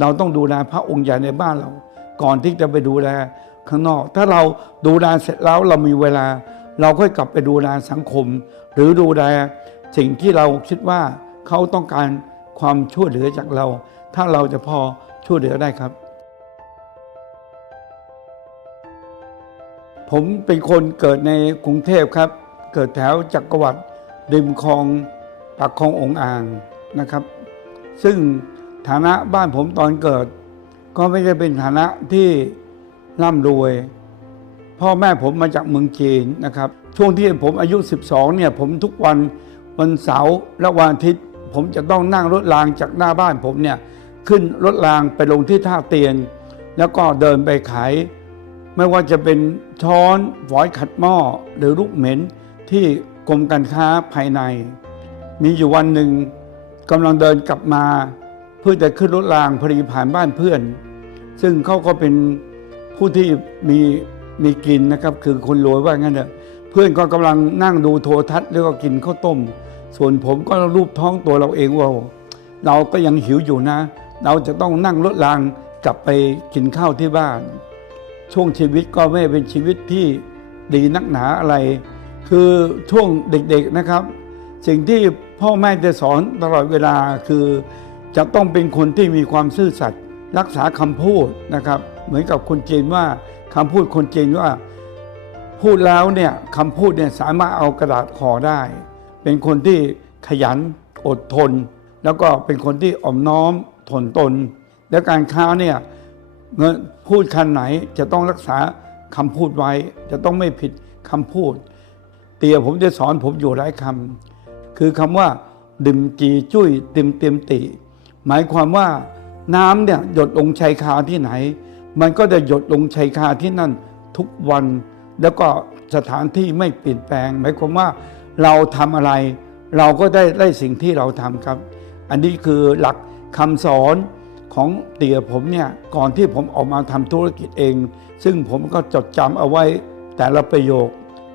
เราต้องดูแลพระองค์ใหญ่ในบ้านเรา ก่อนที่จะไปดูแลข้างนอก ถ้าเราดูแลเสร็จแล้วเรามีเวลา เราค่อยกลับไปดูแลสังคม หรือดูแลสิ่งที่เราคิดว่าเขาต้องการความช่วยเหลือจากเรา ถ้าเราจะพอช่วยเหลือได้ครับ ผมเป็นคนเกิดในกรุงเทพครับ เกิดแถวจักรวรรดิริมคลองปากคลององอ่างนะครับ ซึ่ง ฐานะบ้านผมตอนเกิด ก็ไม่ได้เป็นฐานะที่ร่ำรวย พ่อแม่ผมมาจากเมืองจีนนะครับ ช่วงที่ผมอายุ 12 เนี่ย ผมทุกวันวันเสาร์และวันอาทิตย์ ผมจะต้องนั่งรถรางจากหน้าบ้านผมเนี่ยขึ้นรถรางไปลงที่ท่าเตียน แล้วก็เดินไปขาย ไม่ว่าจะเป็นช้อนฝอยขัดหม้อหรือลูกเหม็นที่กรมการค้าภายใน มีอยู่วันหนึ่งกำลังเดินกลับมา เพื่อจะขึ้นรถรางพอดีผ่านบ้านเพื่อน ซึ่งเขาก็เป็นผู้ที่มีมีกินนะครับคือคนรวยว่างั้นเถอะเพื่อนก็กำลังนั่งดูโทรทัศน์แล้วก็กินข้าวต้ม ส่วนผมก็รูปท้องตัวเราเองว่าเราก็ยังหิวอยู่นะ เราจะต้องนั่งรถรางกลับไปกินข้าวที่บ้าน ช่วงชีวิตก็ไม่เป็นชีวิตที่ดีนักหนาอะไร คือช่วงเด็กๆนะครับ สิ่งที่พ่อแม่จะสอนตลอดเวลาคือ จะต้องเป็นคนที่มีความซื่อสัตย์รักษาคำพูดนะครับ เหมือนกับคนจีนว่าคำพูดคนจีนว่า พูดแล้วเนี่ยคำพูดเนี่ยสามารถเอากระดาษห่อได้ เป็นคนที่ขยันอดทน แล้วก็เป็นคนที่อ่อมน้อมทนตน และการค้าเนี่ยเงินพูดคันไหนจะต้องรักษาคำพูดไว้ จะต้องไม่ผิดคำพูด เตียผมจะสอนผมอยู่หลายคำคือคำว่า ดิมจีจุ้ยติมเต็มติ หมายความว่าน้ำเนี่ยหยดลงชายคาที่ไหน มันก็จะหยดลงชายคาที่นั่นทุกวัน แล้วก็สถานที่ไม่เปลี่ยนแปลง หมายความว่าเราทำอะไร เราก็ได้ได้สิ่งที่เราทำครับ อันนี้คือหลักคำสอนของเตี่ยผมเนี่ยก่อนที่ผมออกมาทำธุรกิจเอง ซึ่งผมก็จดจำเอาไว้แต่ละประโยค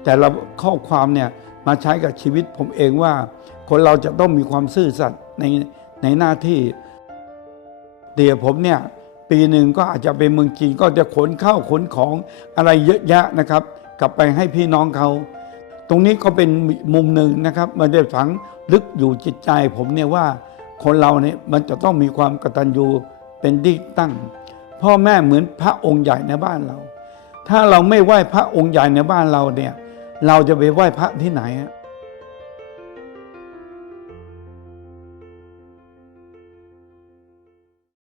แต่ละข้อความเนี่ยมาใช้กับชีวิตผมเองว่า คนเราจะต้องมีความซื่อสัตย์ใน ในหน้าที่เดี๋ยวผมเนี่ยปีหนึ่งก็อาจจะไปเมืองจีนก็จะขนข้าวขนของอะไรเยอะแยะนะครับ กลับไปให้พี่น้องเขา ตรงนี้ก็เป็นมุมหนึ่งนะครับ มันได้ฝังลึกอยู่จิตใจ ผมเนี่ยว่าคนเราเนี่ยมันจะต้องมีความกตัญญูเป็นที่ตั้ง พ่อแม่เหมือนพระองค์ใหญ่ในบ้านเรา ถ้าเราไม่ไหว้พระองค์ใหญ่ในบ้านเราเนี่ย เราจะไปไหว้พระที่ไหนฮะ